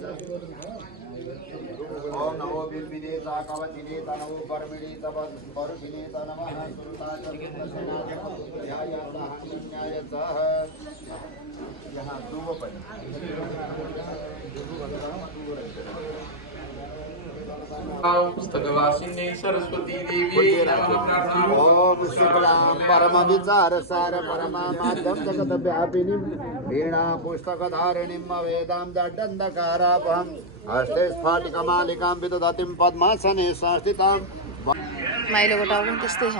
ओम नमो बिल्बिने कवचिने तनवो परमिणे तव परमिणे तनमः यहाँ ध्रुव पनि पुस्तकवासिनी सरस्वती देवी ओम शुक्लां परम विचार सार परमा माध्यम जगत व्यापिनीं वीणा पुस्तकधारिणीं वेदां दण्डकारपहं हस्ते स्फाटिकमालिकां विदधतीं पद्मासने संस्थितां माइलोको टाउको त्यस्तै छ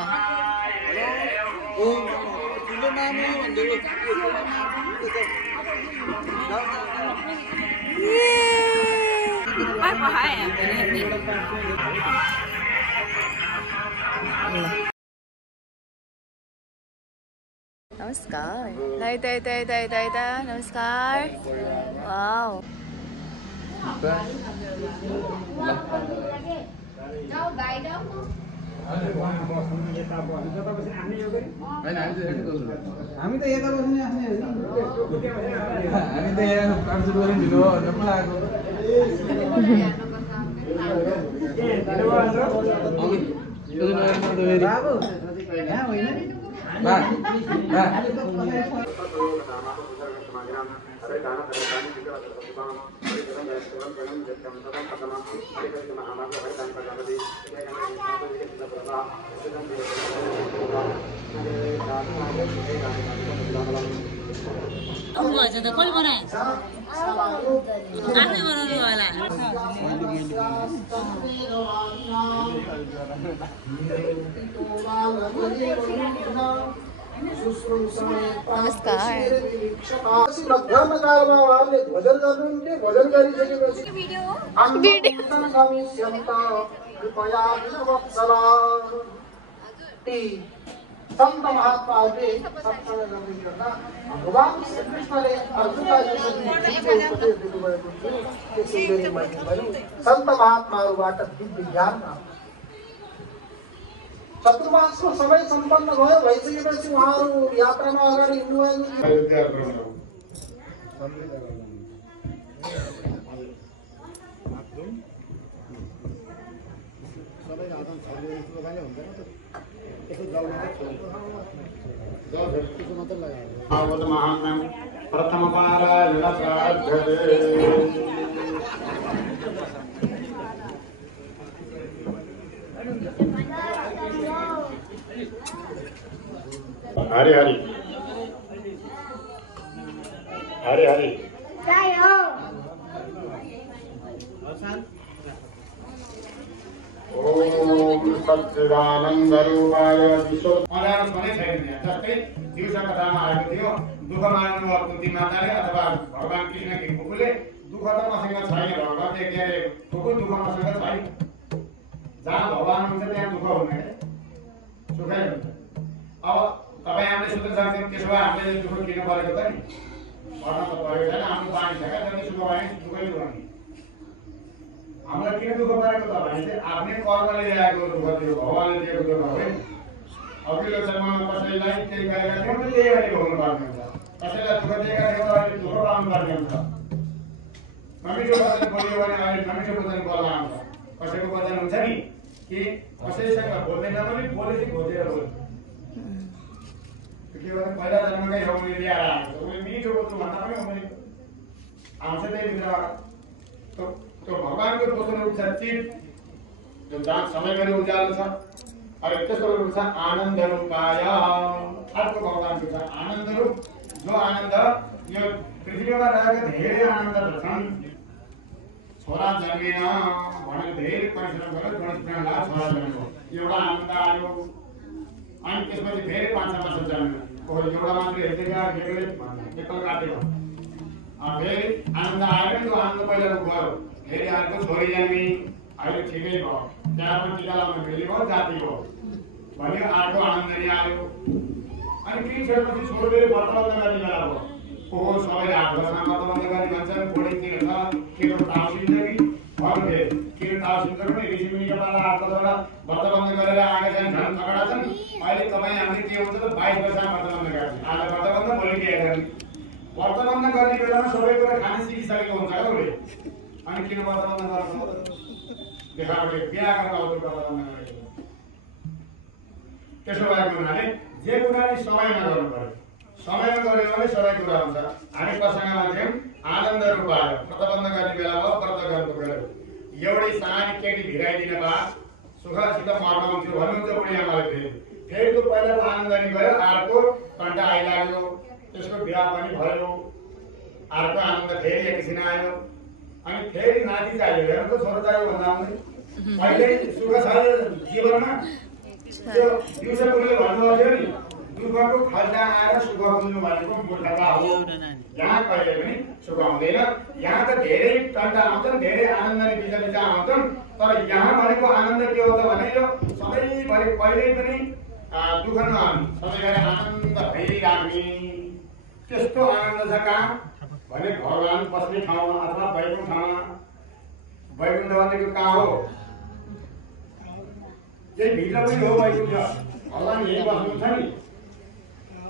नमस्कार नमस्कार वाव हामी त यता बस्ने आफ्नै हो हामी त यहाँ कामसुट गरि ढिलो नपलाएको बाबु यहाँ होइन बा कसले बनाए आफै बनाउनु होला नमस्कार संत महात्माले भगवान श्रीकृष्णले अर्जुनलाई उपदेश दिनुभएको थियो त्यसै गरी मैले पनि संत महात्माहरूबाट दिव्य ज्ञान चतुर्मासको समय सम्पन्न भयो भइसकेपछि उहाँहरू यात्रामा अगाडि हिँड्नुभयो प्रथम पारायण प्रार्थ्यते हरि हरि हरि हरि जय हो ओम सच्चिदानंद रूपाय विश्व अनारस पनि छैन जस्तै दिवसा कथामा आएको थियो दुःख मान्नु भयो कुन्ती माताले अथवा भगवान कृष्णकी फुपूले दुःख त मसँग छैन भगवान के अरे फुपू दुःख मसँग छैन जहाँ भगवान हुन्छ त्यहाँ दुःख हुँदैन सुखै हुन्छ अब तपाईँ हामीले सोध्न सक्छौँ त्यसो भए हामीले दुःख किन परेको त नि पर्न त परेको छैन आफ्नो बानी छ क्या जति सुख भयो दुःखै गर्ने हामीलाई किन दुःख परेको त भने चाहिँ आफ्नै कर्मले ल्याएको दुःख थियो भगवानले दिएको दुःख हो अघिल्लो जन्ममा कसैलाई केही गरेका थियौँ भने त्यही गरी भोग्नु पर्ने हुन्छ कसैलाई दुःख दिएका थियौँ त अहिले दुःख पाउनु पर्ने हुन्छ नमिठो वचन बोल्यो भने अहिले नमिठो वचन बोल्न आउँछ कसैको वचन हुन्छ नि कि कसैसँग बोल्दैन पनि बोलेपछि खोजेर बोल्छ के भने पहिला जन्मकै हो मैले ल्याएर आएको उसले मिठो बोल्नु भन्दा पनि मैले आउँछ त्यही भित्रबाट त्यो भगवानको दोस्रो रूप छ चित जो जहाँ समयभरि उज्यालो छ अनि त्यसको रूप छ आनन्द रूपाय अर्को भगवानको छ आनन्द रूप जो आनन्द यो पृथ्वीमा रहेका धेरै आनन्दहरू छन् छोरा जन्मेन भनेर धेरै परिश्रम गरेर गणेश प्राणलाई छोरा जन्मेको एउटा आनन्द आयो अनि त्यसपछि फेरि 5-6 वर्ष जन्मेन एउटा मात्रै हेर्दै एकल काटेको फेरि आनन्द आयो त्यो आनन्द पहिला रूप भयो फेरि अर्को छोरी जन्मी अहिले ठिकै भयो त्यहाँ पनि टिका लाउन फेरि भयो जाति भयो भन्यो अर्को आनन्द नि आयो अनि केही छोडेपछि छोडेर व्रतबन्ध गर्ने बेला भयो को सबैले हात बस्न व्रतबन्ध गर्ने भन्छन् बोडी के हुन्छ केटो ताउसिन्छ कि अरू फेरि केटो ताउसिन्छ पनि ऋषिमुनिका पाला हात बसेर व्रतबन्ध गरेर आएका छन् झन् तगडा छन् अहिले तपाईँ हामीले के हुन्छ त 22 वर्षमा व्रतबन्ध गर्छ आज व्रतबन्ध भोलि के गर्ने व्रतबन्ध गर्ने बेलामा सबै कुरा खान सिकिसकेको हुन्छ क्या उसले अनि किन बचाउन गर्छ देखावटे बिहा गरेर अरूको बचाउन गरेको त्यसो भएको हुनाले जे कुरा नि समयमा गर्नु पर्यो समयमा गर्यो भने सबै कुरा हुन्छ हामी प्रसङ्गमा थियौँ आनन्द रूपाय व्रतबन्ध गर्ने बेलामा व्रत गर्नु पर्यो एउटै सानो केटी भिराइदिन भए सुखसित मर्न हुन्थ्यो भन्नुहुन्छ बुढी आमाले फेरि त्यो पहिलाको आनन्द नि गयो अर्को कन्टा आइलाग्यो त्यसको बिहा पनि भयो अर्को आनन्द फेरि एकछिन आयो अनि फेरि नाति चाहियो हेर्नु त छोरो चाहियो भन्दा अहिले सुख छ जीवनमा त्यो दिउँसो पुग्यो भन्नुभएको थियो नि दुःखको खल्टा आएर सुख बुझ्नु भनेको मूर्खता हो यहाँ कहिले पनि सुख आउँदैन यहाँ त धेरै कन्टा आउँछन् धेरै आनन्दले बिच आउँछन् तर यहाँ भनेको आनन्द के हो त भने यो सधैँभरि कहिल्यै पनि दुःख नआउनु सधैँभरि आनन्द भइराख्ने त्यस्तो आनन्द छ कहाँ भने भगवान बस्ने ठाउँमा अथवा वैकुण्ठ ठाउँमा वैकुण्ठ भनेको कहाँ हो यही भित्र पनि हो वैकुण्ठ भगवान यही बस्नुहुन्छ नि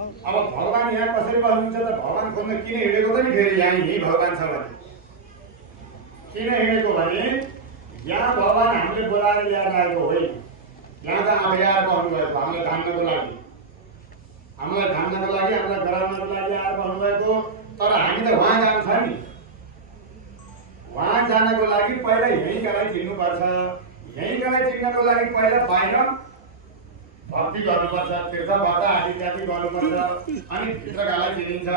अब भगवान यहाँ कसरी बस्नुहुन्छ त भगवान खोज्न किन हिँडेको त नि फेरि यहाँ यही भगवान छ भने किन हिँडेको भने यहाँ भगवान हामीले बोलाएर ल्याएर आएको होइन यहाँ त आफै आएर बस्नुभएको हामीलाई धान्नको लागि हामीलाई गराउनको लागि आएर बस्नुभएको तर हामी त वहाँ जानु छ नि वहाँ जानको लागि पहिला यहीँकालाई चिन्नुपर्छ यहीँकालाई चिन्नको लागि पहिला बाहिर भक्ति गर्नुपर्छ तीर्थव्रत आदि इत्यादि गर्नुपर्छ अनि भित्रकालाई चिनिन्छ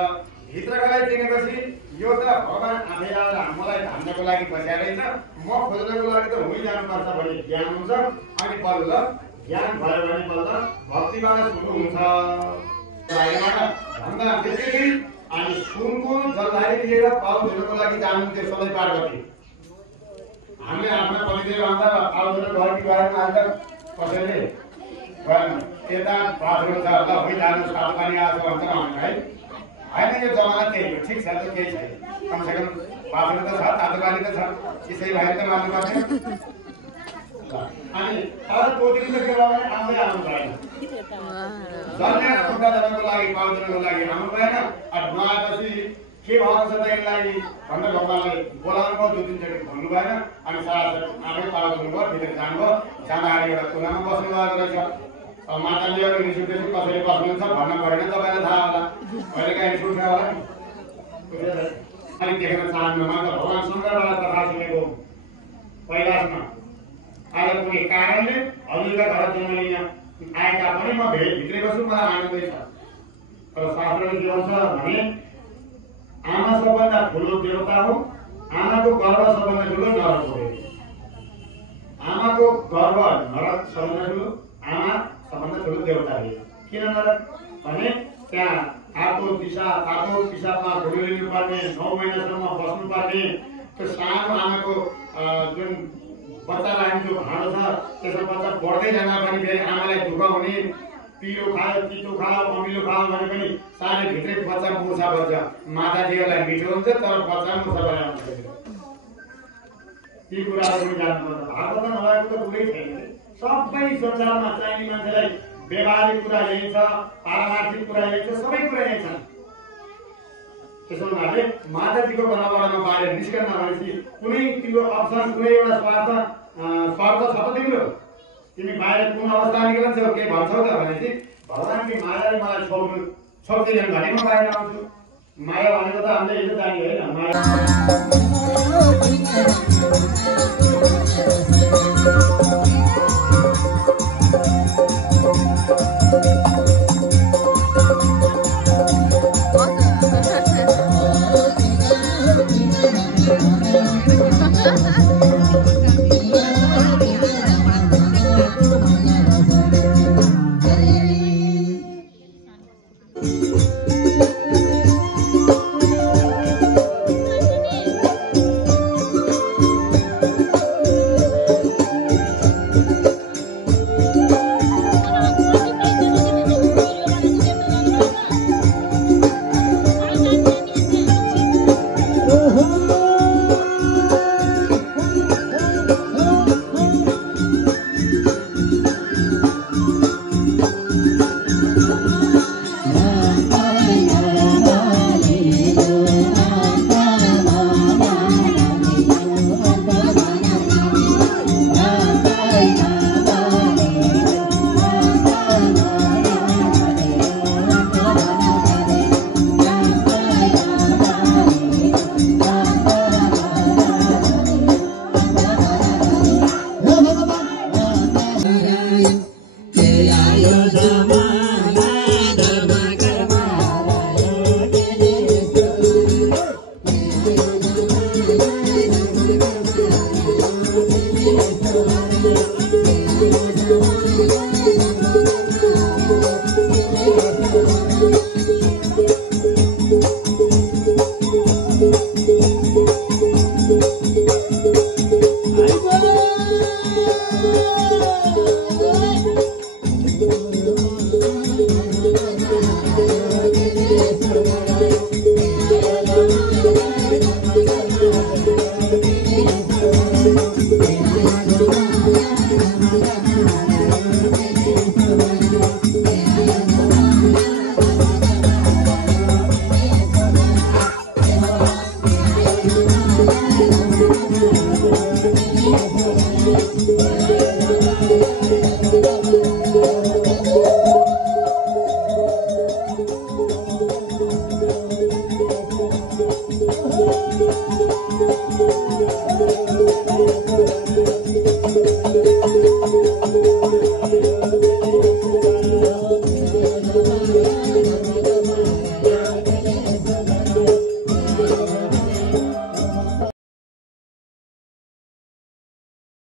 भित्रकालाई चिनेपछि यो त भगवान आफै आएर मलाई धान्नको लागि बसिरहेछ म खोज्नको लागि त हुँ जानुपर्छ भन्ने ज्ञान हुन्छ अनि बल्ल ज्ञान भयो भने बल्ल भक्तिबाट सुरु हुन्छ भन्दा त्यतिकै अनि सुनको जलधारी लिएर पाउ धुनको लागि जानुहुन्थ्यो सधैँ पार्वती हामीले आफ्ना पतिदेव भन्दा पाउ धुन घर कि गएर आज कसैले गएन यता बाथरुम छ ल भइ जानु सात पानी आएको भन्छ हामी है होइन यो जमाना त्यही हो ठिक छ त केही छैन कमसेकम बाथरुम त छ तातो पानी त छ त्यसै भएर त मान्नु पर्छ अनि आज पोतिर त के भने आउँदै आउनु भएन जन्ने खुट्टा जानको लागि पाउनको लागि आउनु भएन अनि नुहाएपछि के भएको छ त यसलाई भनेर भगवानलाई बोलाउनु भयो दुई तिनचोटि भन्नु भएन अनि सारा आफै पाउनु भयो भित्र जानुभयो जाँदाखेरि एउटा कुनामा बस्नु भएको रहेछ माताले एउटा रिस उठेपछि कसरी बस्नुहुन्छ भन्नु परेन तपाईँलाई थाहा होला अहिले काहीँ रिस उठ्यो होला अलिक देख्न चाहन्नुमा त भगवान शङ्करबाट कथा सुनेको कैलाशमा आज कुनै कारणले हजुरका घर जन्मलिन आएका पनि म भित्रै बस्छु मलाई आनन्दै छ तर शास्त्रले के भन्छ भने आमा सबभन्दा ठुलो देवता हो आमाको गर्भ सबभन्दा ठुलो नरक हो आमाको गर्भ नरक सबभन्दा ठुलो आमा सबभन्दा ठुलो देवता हो किन नरक भने त्यहाँ तातो पिसाबमा ढुलो लिनुपर्ने 9 महिनासम्म बस्नुपर्ने त्यो सानो आमाको जुन बच्चा लाग्ने जो भाँडो छ त्यसमा बच्चा बढ्दै जाँदा पनि फेरि आमालाई दुःख हुने पिरो खायो तितो खायो अमिलो खायो भने पनि सानै भित्रै बच्चा मुर्छा बच्च माताजीहरूलाई मिठो हुन्छ तर बच्चा मुर्छा भएर आउँछ ती कुराहरू पनि जान्नुपर्छ भागवत नभएको त कुरै छैन सबै संसारमा चाहिने मान्छेलाई व्यवहारिक कुरा यही छ पारमार्थिक कुरा यही छ सबै कुरा यही छ त्यसो हुनाले माताजीको गणबाट बाहिर निस्कन भनेपछि कुनै तिम्रो अप्सन कुनै एउटा शर्त छ त तिम्रो तिमी बाहिर कुन अवस्था निक्लन्छौ के भन्छौ त भनेपछि भगवानकी मायाले मलाई छोड्दैनन् भने म बाहिर आउँछु माया भनेको त हामीले हिजो जाने होइन माया Ha ha ha.